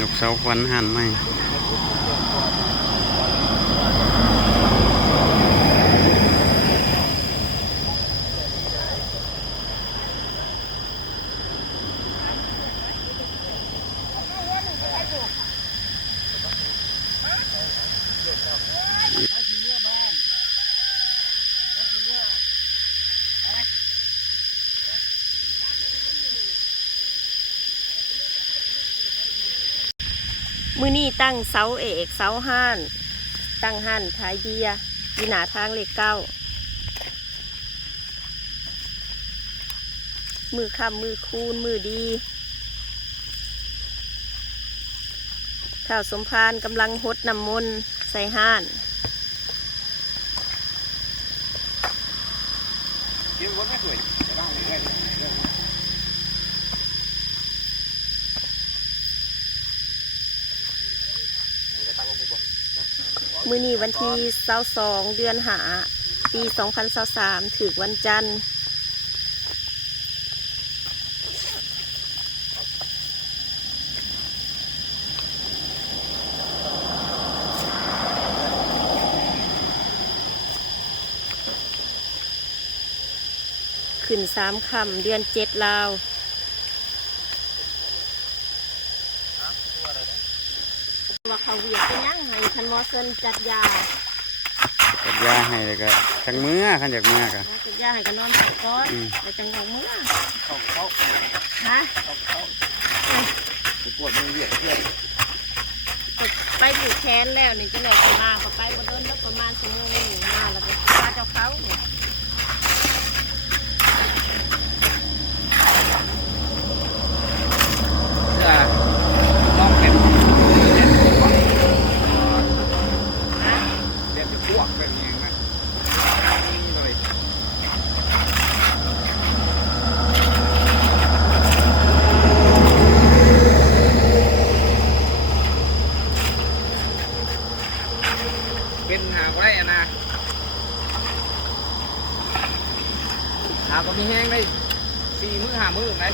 ยกเสาควันหันไหมมือนี่ตั้งเสาเอกเสาห้านตั้งห้านขายเบียร์อยู่หน้าทางเลขเก้ามือคำมือคูณมือดีข้าวสมพานกำลังหดน้ำมนต์ใส่ห้านมือนี้วันที่22 เดือนหาปี2023ถึงวันจันทร์ขึ้น3 ค่ำเดือน7ลาวว่าเขาเวียดเป็นยังไงคันมอเซนจัดยาให้เลยก็จังมือขันจากมือกะจัดยาให้กันนอนพักก่อนแต่จังหวะมือฮะปวดมือเวียดเพื่อนไปผูกแขนแล้วนี่จะเหนื่อยมาพอไปบนต้นแล้วประมาณ1 ชั่วโมงมาแล้วก็พาเจ้าเขาเนี่ยต้องเป็นเป็นหางไว้นะหาก็มีแห้งได้4 มื้อ 5 มื้อไหม